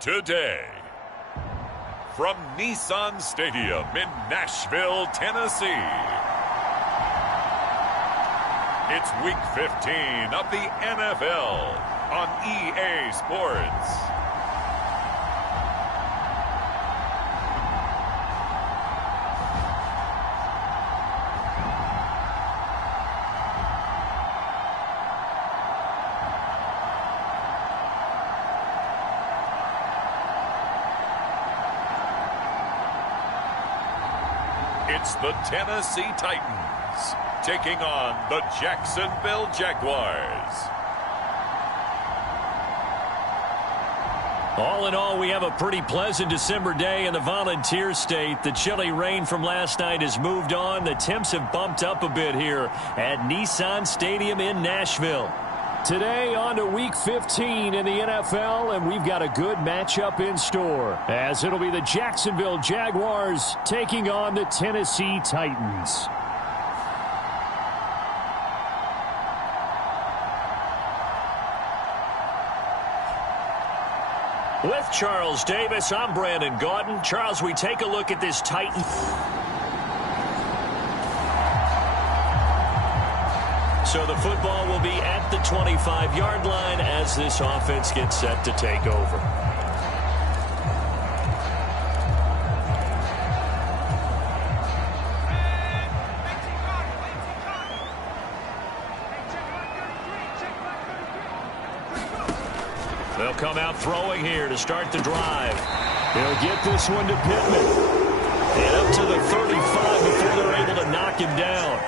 today. From Nissan Stadium in Nashville, Tennessee, it's Week 15 of the NFL on EA Sports. It's the Tennessee Titans taking on the Jacksonville Jaguars. All in all, we have a pretty pleasant December day in the Volunteer State. The chilly rain from last night has moved on. The temps have bumped up a bit here at Nissan Stadium in Nashville. Today on to Week 15 in the NFL, and we've got a good matchup in store, as it'll be the Jacksonville Jaguars taking on the Tennessee Titans. With Charles Davis, I'm Brandon Gaudin. Charles, we take a look at this Titan. So the football will be at the 25-yard line as this offense gets set to take over. They'll come out throwing here to start the drive. They'll get this one to Pittman. And up to the 35 before they're able to knock him down.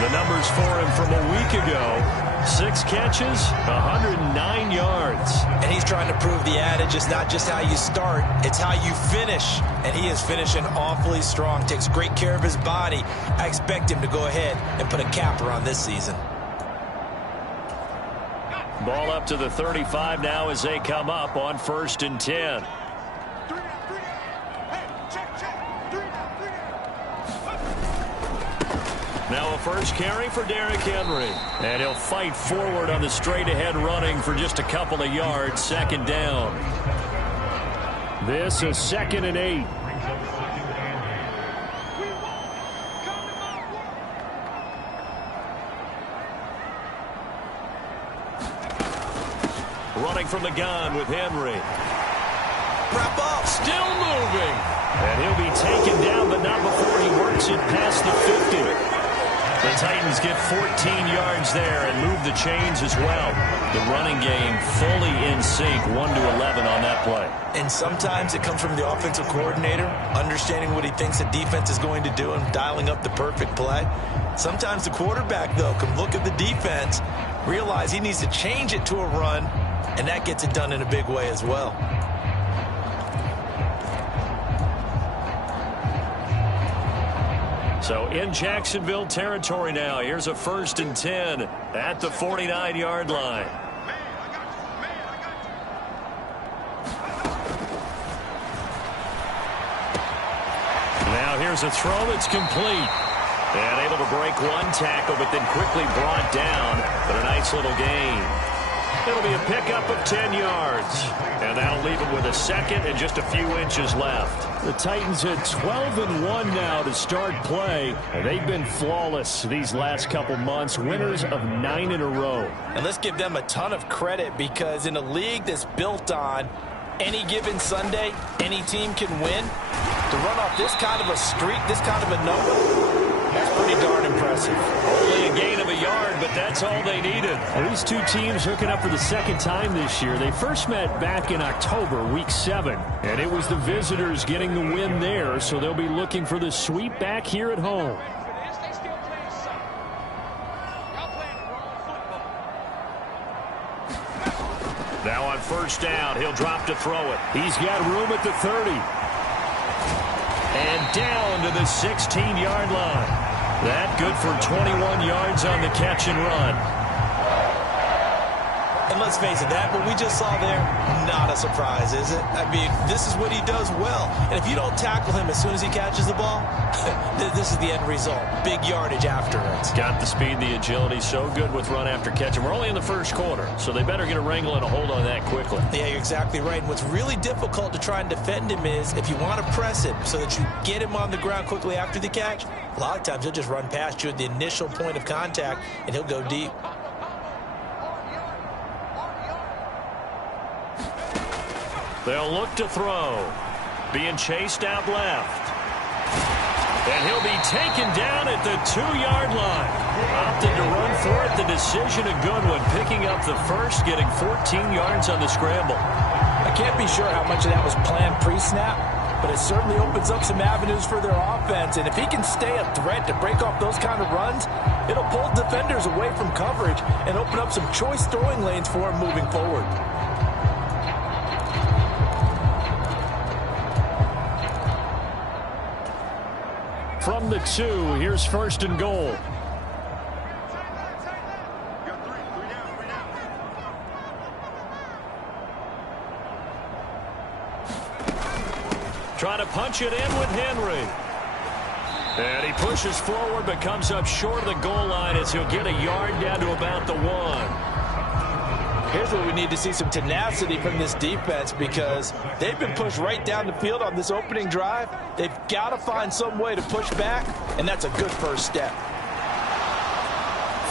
The numbers for him from a week ago: 6 catches, 109 yards. And he's trying to prove the adage is not just how you start, it's how you finish. And he is finishing awfully strong, takes great care of his body. I expect him to go ahead and put a capper on this season. Ball up to the 35 now as they come up on 1st and 10. Now a first carry for Derrick Henry. And he'll fight forward on the straight-ahead running for just a couple of yards. 2nd down. This is 2nd and 8. Running from the gun with Henry. Wrap up. Still moving. And he'll be taken down, but not before he works it past the 50. The Titans get 14 yards there and move the chains as well. The running game fully in sync, 1-11 on that play. And sometimes it comes from the offensive coordinator, understanding what he thinks the defense is going to do and dialing up the perfect play. Sometimes the quarterback, though, can look at the defense, realize he needs to change it to a run, and that gets it done in a big way as well. So in Jacksonville territory now. Here's a 1st and 10 at the 49-yard line. Now here's a throw that's complete. And able to break one tackle, but then quickly brought down. But a nice little gain. It'll be a pickup of 10 yards. And that'll leave him with a 2nd and just a few inches left. The Titans at 12-1 now to start play. And they've been flawless these last couple months. Winners of 9 in a row. And let's give them a ton of credit, because in a league that's built on any given Sunday, any team can win. To run off this kind of a streak, this kind of a number, that's pretty darn impressive. Only a gain of a yard, but that's all they needed. Well, these two teams hooking up for the 2nd time this year. They first met back in October, Week 7, and it was the visitors getting the win there, so they'll be looking for the sweep back here at home. Now on 1st down, he'll drop to throw it. He's got room at the 30. And down to the 16-yard line. That good for 21 yards on the catch and run. And let's face it, that what we just saw there, not a surprise, is it? I mean, this is what he does well. And if you don't tackle him as soon as he catches the ball, this is the end result. Big yardage after it. Got the speed, the agility, so good with run after catch. And we're only in the first quarter, so they better get a wrangle and a hold on that quickly. Yeah, you're exactly right. And what's really difficult to try and defend him is if you want to press him so that you get him on the ground quickly after the catch, a lot of times he'll just run past you at the initial point of contact, and he'll go deep. They'll look to throw. Being chased out left. And he'll be taken down at the 2-yard line. Opted to run for it. The decision a good one. Picking up the first, getting 14 yards on the scramble. I can't be sure how much of that was planned pre-snap, but it certainly opens up some avenues for their offense. And if he can stay a threat to break off those kind of runs, it'll pull defenders away from coverage and open up some choice throwing lanes for him moving forward. From the 2, here's 1st and goal. Trying to punch it in with Henry. And he pushes forward but comes up short of the goal line as he'll get a yard down to about the 1. Here's where we need to see some tenacity from this defense because they've been pushed right down the field on this opening drive. They've got to find some way to push back, and that's a good first step.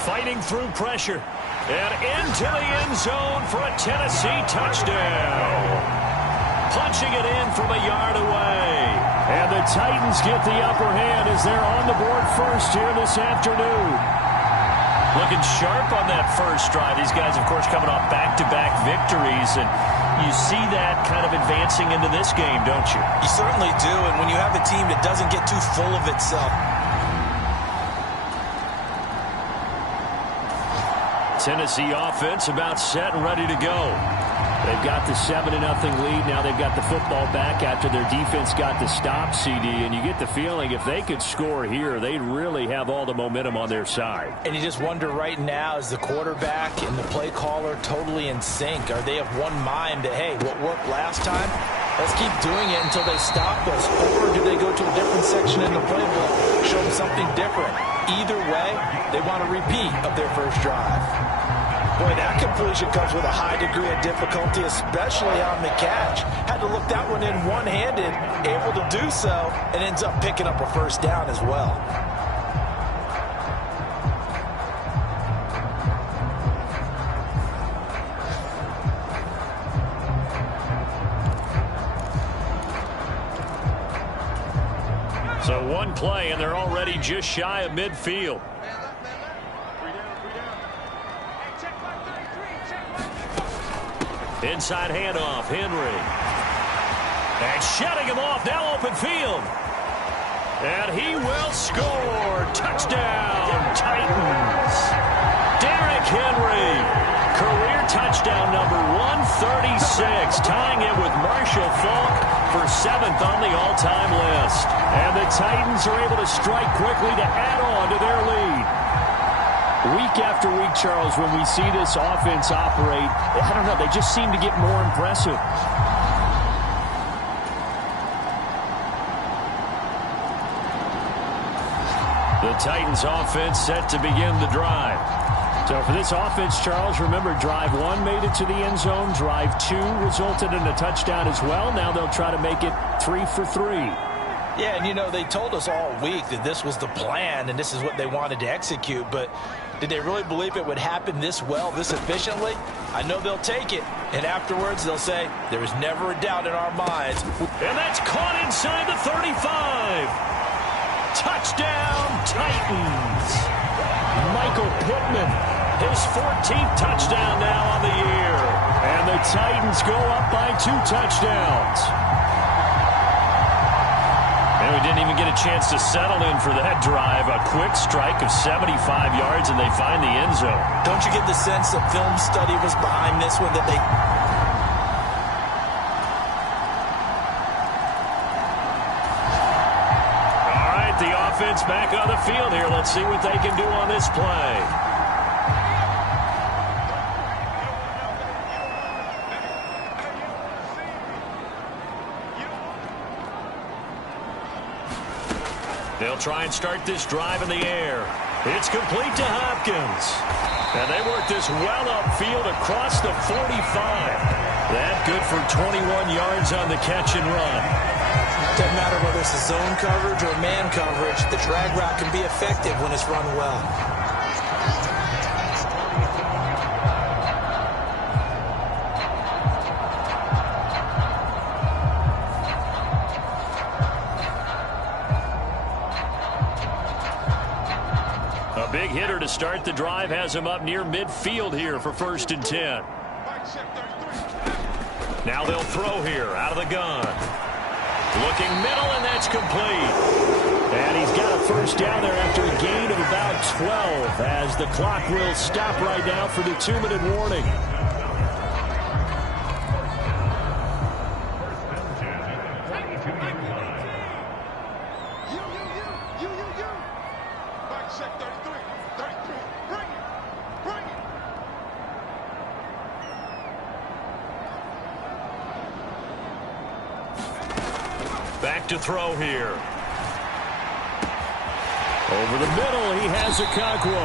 Fighting through pressure. And into the end zone for a Tennessee touchdown. Punching it in from a yard away. And the Titans get the upper hand as they're on the board first here this afternoon. Looking sharp on that first drive. These guys, of course, coming off back-to-back victories, and you see that kind of advancing into this game, don't you? You certainly do, and when you have a team that doesn't get too full of itself. Tennessee offense about set and ready to go. They've got the 7-0 lead. Now they've got the football back after their defense got the stop, CD. And you get the feeling if they could score here, they'd really have all the momentum on their side. And you just wonder right now, is the quarterback and the play caller totally in sync? Are they of one mind that, hey, what worked last time, let's keep doing it until they stop us? Or do they go to a different section in the playbook, show them something different? Either way, they want a repeat of their first drive. Boy, that completion comes with a high degree of difficulty, especially on the catch. Had to look that one in one-handed, able to do so, and ends up picking up a first down as well. So one play, and they're already just shy of midfield. Inside handoff, Henry. And shutting him off, now open field. And he will score. Touchdown, Titans. Derrick Henry. Career touchdown number 136. Tying it with Marshall Faulk for 7th on the all-time list. And the Titans are able to strike quickly to add on to their lead. Week after week, Charles, when we see this offense operate, I don't know, they just seem to get more impressive. The Titans offense set to begin the drive. So for this offense, Charles, remember, drive 1 made it to the end zone. Drive 2 resulted in a touchdown as well. Now they'll try to make it 3 for 3. Yeah, and you know, they told us all week that this was the plan and this is what they wanted to execute, but did they really believe it would happen this well, this efficiently? I know they'll take it, and afterwards they'll say, there was never a doubt in our minds. And that's caught inside the 35. Touchdown, Titans. Michael Pittman, his 14th touchdown now on the year. And the Titans go up by 2 touchdowns. And we didn't even get a chance to settle in for that drive. A quick strike of 75 yards, and they find the end zone. Don't you get the sense that film study was behind this one, that they... All right, the offense back on the field here. Let's see what they can do on this play. They'll try and start this drive in the air. It's complete to Hopkins. And they work this well upfield across the 45. That good for 21 yards on the catch and run. Doesn't matter whether it's a zone coverage or man coverage, the drag route can be effective when it's run well. A big hitter to start the drive has him up near midfield here for 1st and 10. Now they'll throw here out of the gun. Looking middle, and that's complete. And he's got a 1st down there after a gain of about 12 as the clock will stop right now for the 2-minute warning. Back to throw here. Over the middle, he has Okonkwo.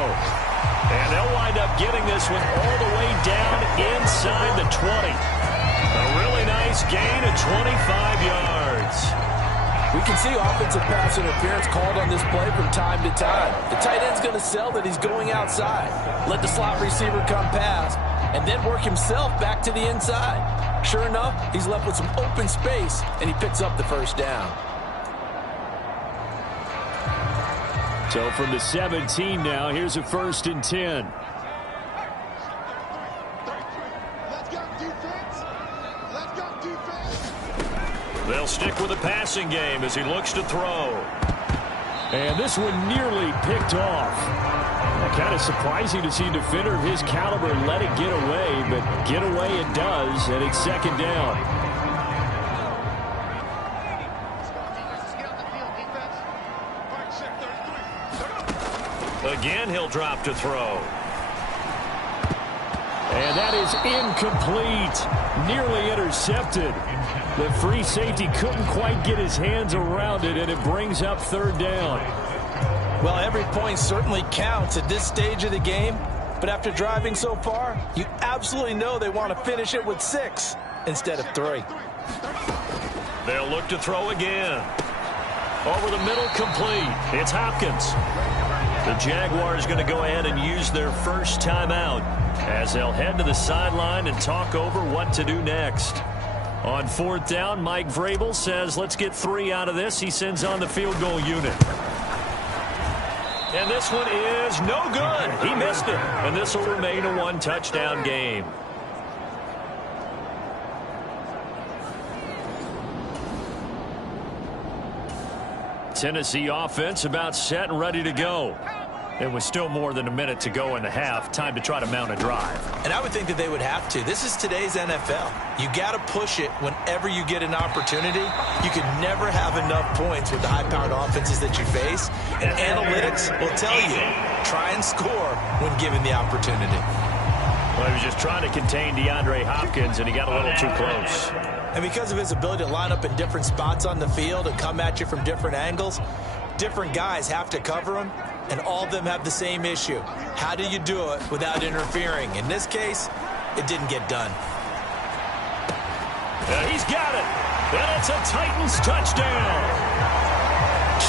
And they'll wind up getting this one all the way down inside the 20. A really nice gain of 25 yards. We can see offensive pass interference called on this play from time to time. The tight end's going to sell that he's going outside. Let the slot receiver come past, and then work himself back to the inside. Sure enough, he's left with some open space, and he picks up the 1st down. So from the 17 now, here's a 1st and 10. They'll stick with the passing game as he looks to throw. And this one nearly picked off. Kind of surprising to see a defender of his caliber let it get away, but get away it does, and it's 2nd down. Again, he'll drop to throw. And that is incomplete. Nearly intercepted. The free safety couldn't quite get his hands around it, and it brings up 3rd down. Well, every point certainly counts at this stage of the game, but after driving so far, you absolutely know they want to finish it with 6 instead of 3. They'll look to throw again. Over the middle, complete. It's Hopkins. The Jaguars going to go ahead and use their 1st timeout as they'll head to the sideline and talk over what to do next. On 4th down, Mike Vrabel says, let's get 3 out of this. He sends on the field goal unit. And this one is no good. He missed it. And this will remain a 1-touchdown game. Tennessee offense about set and ready to go. It was still more than a minute to go in the half. Time to try to mount a drive. And I would think that they would have to. This is today's NFL. You got to push it whenever you get an opportunity. You can never have enough points with the high-powered offenses that you face. And analytics will tell you, try and score when given the opportunity. Well, he was just trying to contain DeAndre Hopkins, and he got a little too close. And because of his ability to line up in different spots on the field and come at you from different angles, different guys have to cover him, and all of them have the same issue. How do you do it without interfering? In this case, it didn't get done. He's got it. And it's a Titans touchdown.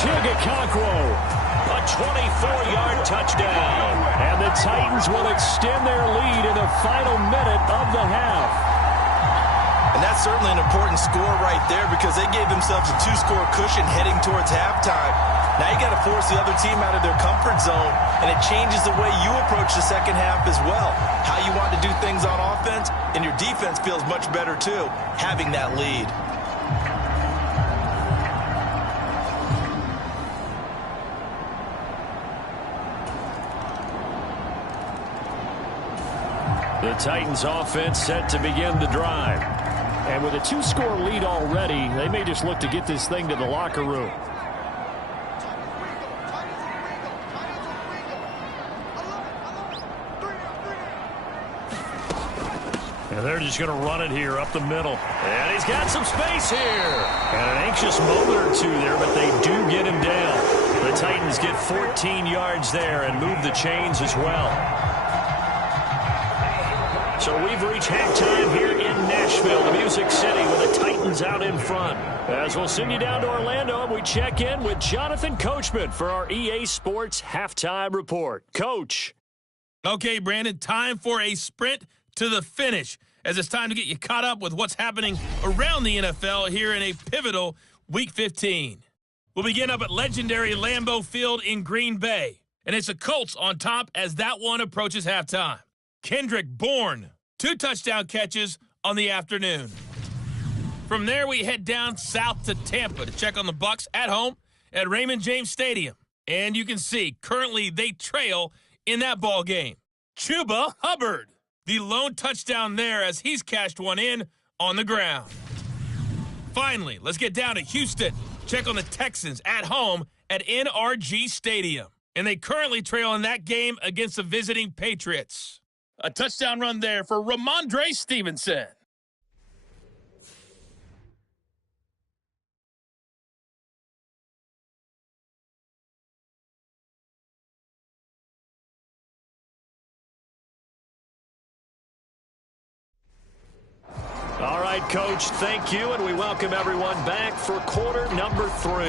Okonkwo. A 24-yard touchdown. And the Titans will extend their lead in the final minute of the half. And that's certainly an important score right there because they gave themselves a 2-score cushion heading towards halftime. Now you got to force the other team out of their comfort zone, and it changes the way you approach the second half as well. How you want to do things on offense, and your defense feels much better too, having that lead. The Titans offense set to begin the drive. And with a 2-score lead already, they may just look to get this thing to the locker room. And they're just going to run it here up the middle. And he's got some space here. And an anxious moment or two there, but they do get him down. The Titans get 14 yards there and move the chains as well. So we've reached halftime here in Nashville, the Music City, with the Titans out in front. As we'll send you down to Orlando, and we check in with Jonathan Coachman for our EA Sports Halftime Report. Coach. Okay, Brandon, time for a sprint to the finish, as it's time to get you caught up with what's happening around the NFL here in a pivotal Week 15. We'll begin up at legendary Lambeau Field in Green Bay, and it's the Colts on top as that one approaches halftime. Kendrick Bourne, 2 touchdown catches on the afternoon. From there, we head down south to Tampa to check on the Bucs at home at Raymond James Stadium. And you can see, currently they trail in that ball game. Chuba Hubbard, the lone touchdown there as he's cashed one in on the ground. Finally, let's get down to Houston. Check on the Texans at home at NRG Stadium. And they currently trail in that game against the visiting Patriots. A touchdown run there for Ramondre Stevenson. All right, Coach, thank you, and we welcome everyone back for quarter number 3.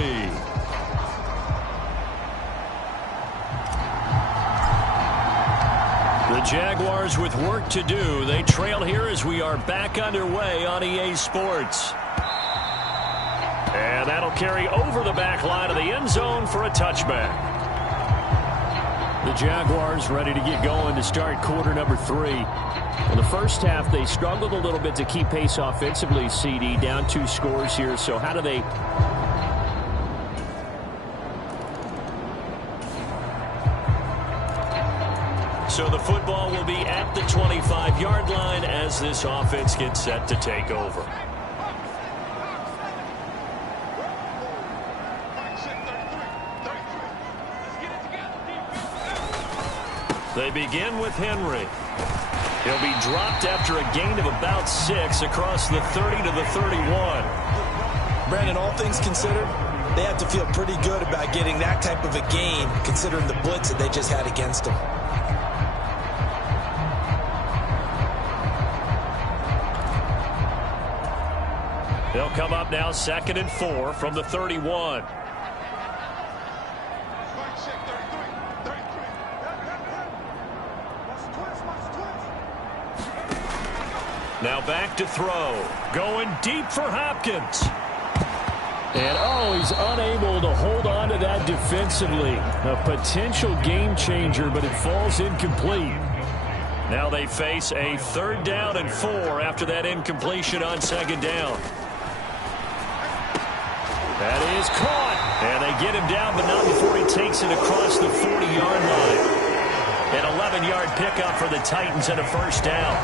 The Jaguars with work to do. They trail here as we are back underway on EA Sports. And that'll carry over the back line of the end zone for a touchback. The Jaguars ready to get going to start quarter number 3. In the first half, they struggled a little bit to keep pace offensively, CD, down 2 scores here. So how do they... So the football will be at the 25-yard line as this offense gets set to take over. They begin with Henry. He'll be dropped after a gain of about 6 across the 30 to the 31. Brandon, all things considered, they have to feel pretty good about getting that type of a gain, considering the blitz that they just had against them. They'll come up now 2nd and 4 from the 31. Now back to throw. Going deep for Hopkins. And, he's unable to hold on to that defensively. A potential game changer, but it falls incomplete. Now they face a 3rd down and 4 after that incompletion on 2nd down. That is caught. And they get him down, but not before he takes it across the 40-yard line. An 11-yard pickup for the Titans and a 1st down.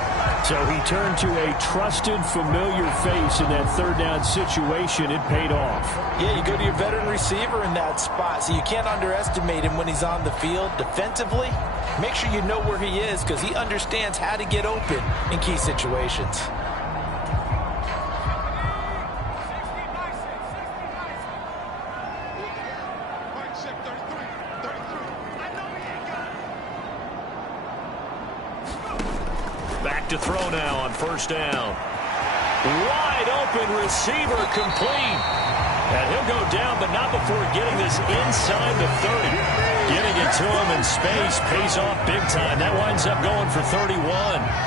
So he turned to a trusted, familiar face in that 3rd down situation. It paid off. Yeah, you go to your veteran receiver in that spot, so you can't underestimate him when he's on the field. Defensively, make sure you know where he is because he understands how to get open in key situations. Back to throw now on 1st down. Wide open receiver complete. And he'll go down, but not before getting this inside the 30. Getting it to him in space pays off big time. That winds up going for 31.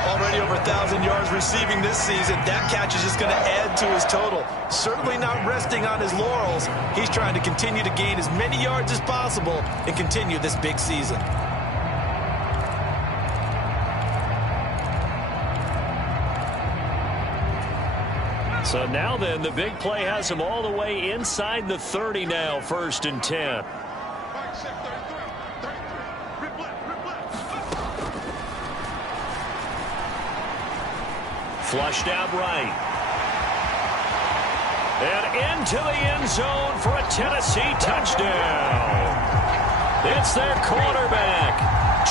Already over 1,000 yards receiving this season. That catch is just going to add to his total. Certainly not resting on his laurels. He's trying to continue to gain as many yards as possible and continue this big season. So now then, the big play has him all the way inside the 30 now, 1st and 10. Flushed out right. And into the end zone for a Tennessee touchdown. It's their quarterback.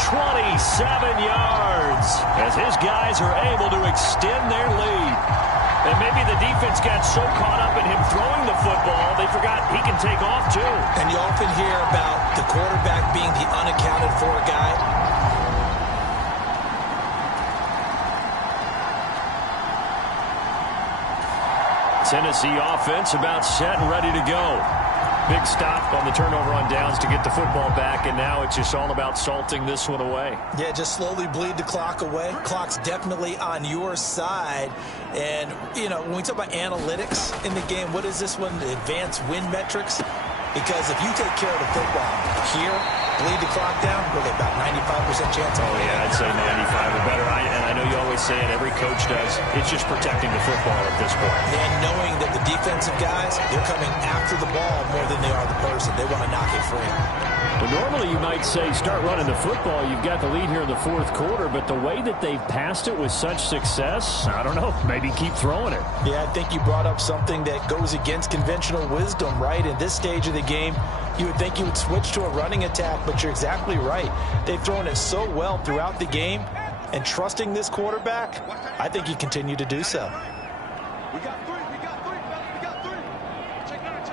27 yards as his guys are able to extend their lead. And maybe the defense got so caught up in him throwing the football, they forgot he can take off too. And you often hear about the quarterback being the unaccounted for guy. Tennessee offense about set and ready to go. Big stop on the turnover on downs to get the football back, and now it's just all about salting this one away. Yeah, just slowly bleed the clock away. Clock's definitely on your side. And, you know, when we talk about analytics in the game, what is this one? The advanced win metrics? Because if you take care of the football here, bleed the clock down, really about 95% chance. Oh, yeah, I'd say 95 or better. And I know you always say it, every coach does. It's just protecting the football at this point. And knowing that the defensive guys, they're coming after the ball more than they are the person. They want to knock it free. Well, normally you might say start running the football. You've got the lead here in the fourth quarter, but the way that they've passed it with such success, I don't know, maybe keep throwing it. Yeah, I think you brought up something that goes against conventional wisdom, right? In this stage of the game, you would think you would switch to a running attack, but you're exactly right. They've thrown it so well throughout the game, and trusting this quarterback, I think you continue to do so. We got three. Check nine.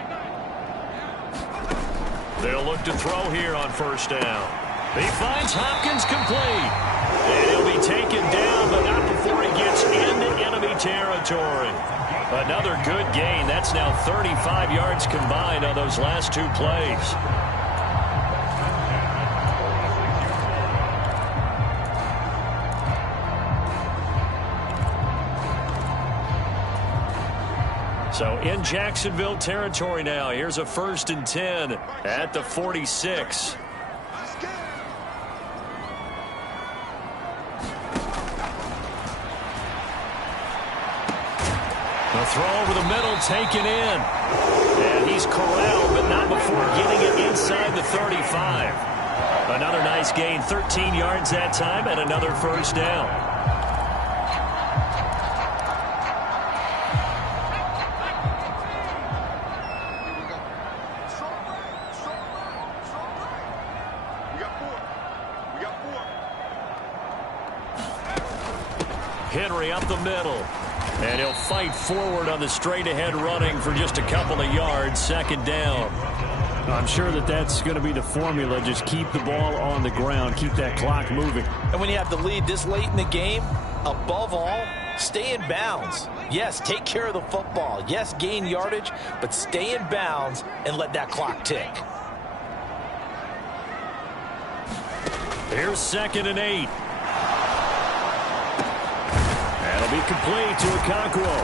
They'll look to throw here on first down. He finds Hopkins complete. And he'll be taken down, but not before he gets into enemy territory. Another good gain. That's now 35 yards combined on those last two plays. So in Jacksonville territory now. Here's a 1st and 10 at the 46. The throw over the middle taken in. And he's corralled, but not before getting it inside the 35. Another nice gain, 13 yards that time, and another first down. Henry up the middle. And he'll fight forward on the straight-ahead running for just a couple of yards. 2nd down. I'm sure that that's going to be the formula. Just keep the ball on the ground. Keep that clock moving. And when you have the lead this late in the game, above all, stay in bounds. Yes, take care of the football. Yes, gain yardage, but stay in bounds and let that clock tick. Here's 2nd and 8. That'll be complete to Okonkwo.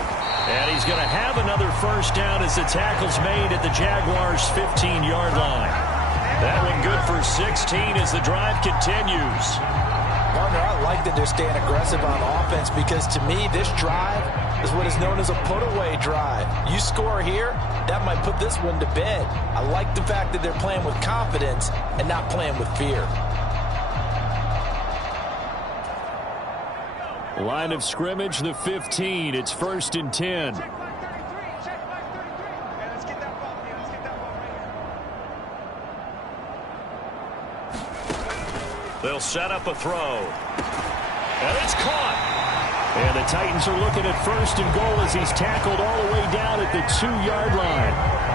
And he's going to have another first down as the tackle's made at the Jaguars' 15-yard line. That one good for 16 as the drive continues. Partner, I like that they're staying aggressive on offense because to me, this drive is what is known as a put-away drive. You score here, that might put this one to bed. I like the fact that they're playing with confidence and not playing with fear. Line of scrimmage, the 15. It's 1st and 10. They'll set up a throw. And it's caught. And the Titans are looking at 1st and goal as he's tackled all the way down at the 2-yard line.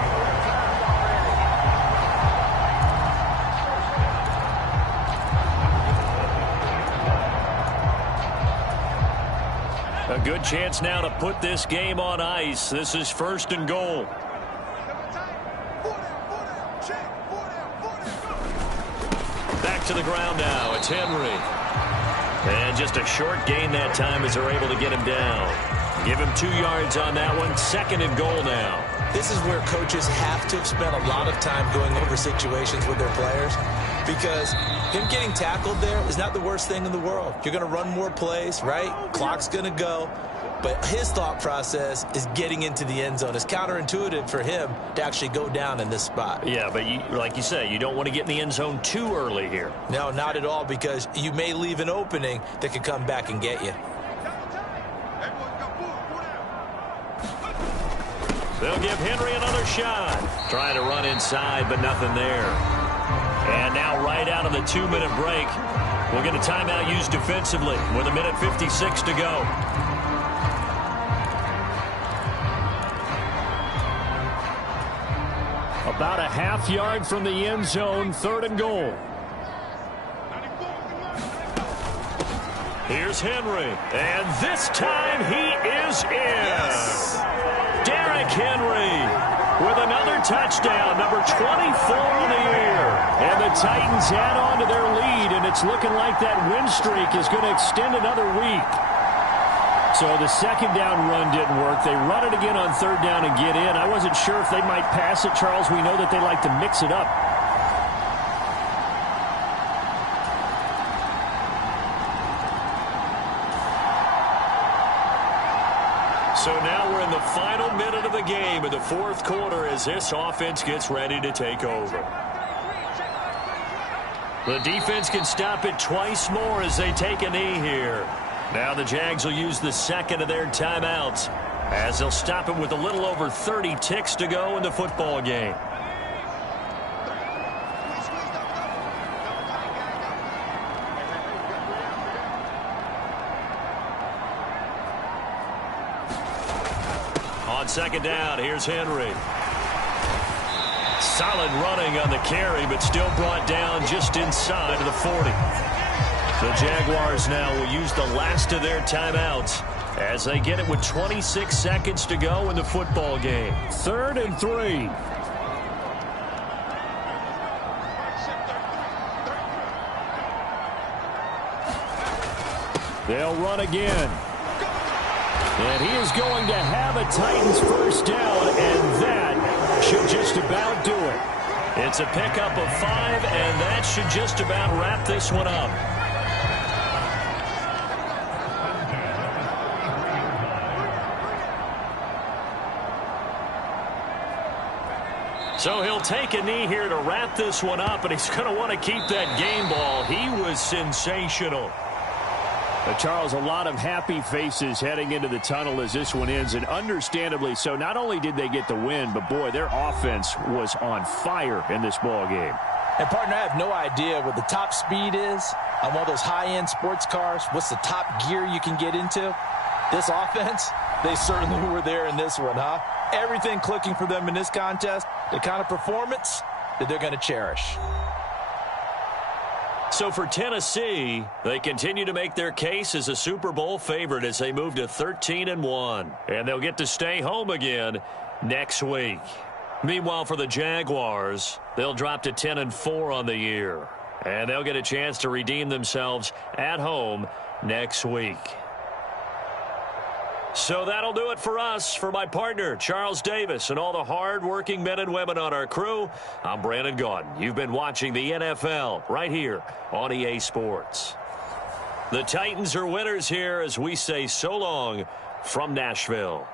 A good chance now to put this game on ice. This is 1st and goal. Back to the ground now. It's Henry. And just a short gain that time as they're able to get him down. Give him 2 yards on that one. 2nd and goal now. This is where coaches have to spend a lot of time going over situations with their players because him getting tackled there is not the worst thing in the world. You're going to run more plays, right? Clock's going to go. But his thought process is getting into the end zone. It's counterintuitive for him to actually go down in this spot. Yeah, but like you say, you don't want to get in the end zone too early here. No, not at all, because you may leave an opening that could come back and get you. They'll give Henry another shot. Trying to run inside, but nothing there. And now right out of the 2-minute break, we'll get a timeout used defensively with 1:56 to go. About a half yard from the end zone, 3rd and goal. Here's Henry, and this time he is in. Yes. Derrick Henry with another touchdown, number 24 on the year. And the Titans add on to their lead, and it's looking like that win streak is going to extend another week. So the second down run didn't work. They run it again on 3rd down and get in. I wasn't sure if they might pass it, Charles. We know that they like to mix it up. So now we're in the final minute of the game in the 4th quarter as this offense gets ready to take over. The defense can stop it twice more as they take a knee here. Now the Jags will use the second of their timeouts as they'll stop it with a little over 30 ticks to go in the football game. On 2nd down, here's Henry. Solid running on the carry, but still brought down just inside of the 40. The Jaguars now will use the last of their timeouts as they get it with 26 seconds to go in the football game. 3rd and 3. They'll run again. And he is going to have a Titans first down, and that should just about do it. It's a pickup of 5, and that should just about wrap this one up. So he'll take a knee here to wrap this one up, and he's going to want to keep that game ball. He was sensational. Charles, a lot of happy faces heading into the tunnel as this one ends, and understandably so. Not only did they get the win, but, boy, their offense was on fire in this ball game. And, partner, I have no idea what the top speed is on one of those high-end sports cars. What's the top gear you can get into? This offense, they certainly were there in this one, huh? Everything clicking for them in this contest, the kind of performance that they're going to cherish. So for Tennessee, they continue to make their case as a Super Bowl favorite as they move to 13-1. And they'll get to stay home again next week. Meanwhile, for the Jaguars, they'll drop to 10-4 on the year. And they'll get a chance to redeem themselves at home next week. So that'll do it for us. For my partner, Charles Davis, and all the hard-working men and women on our crew, I'm Brandon Gaudin. You've been watching the NFL right here on EA Sports. The Titans are winners here as we say so long from Nashville.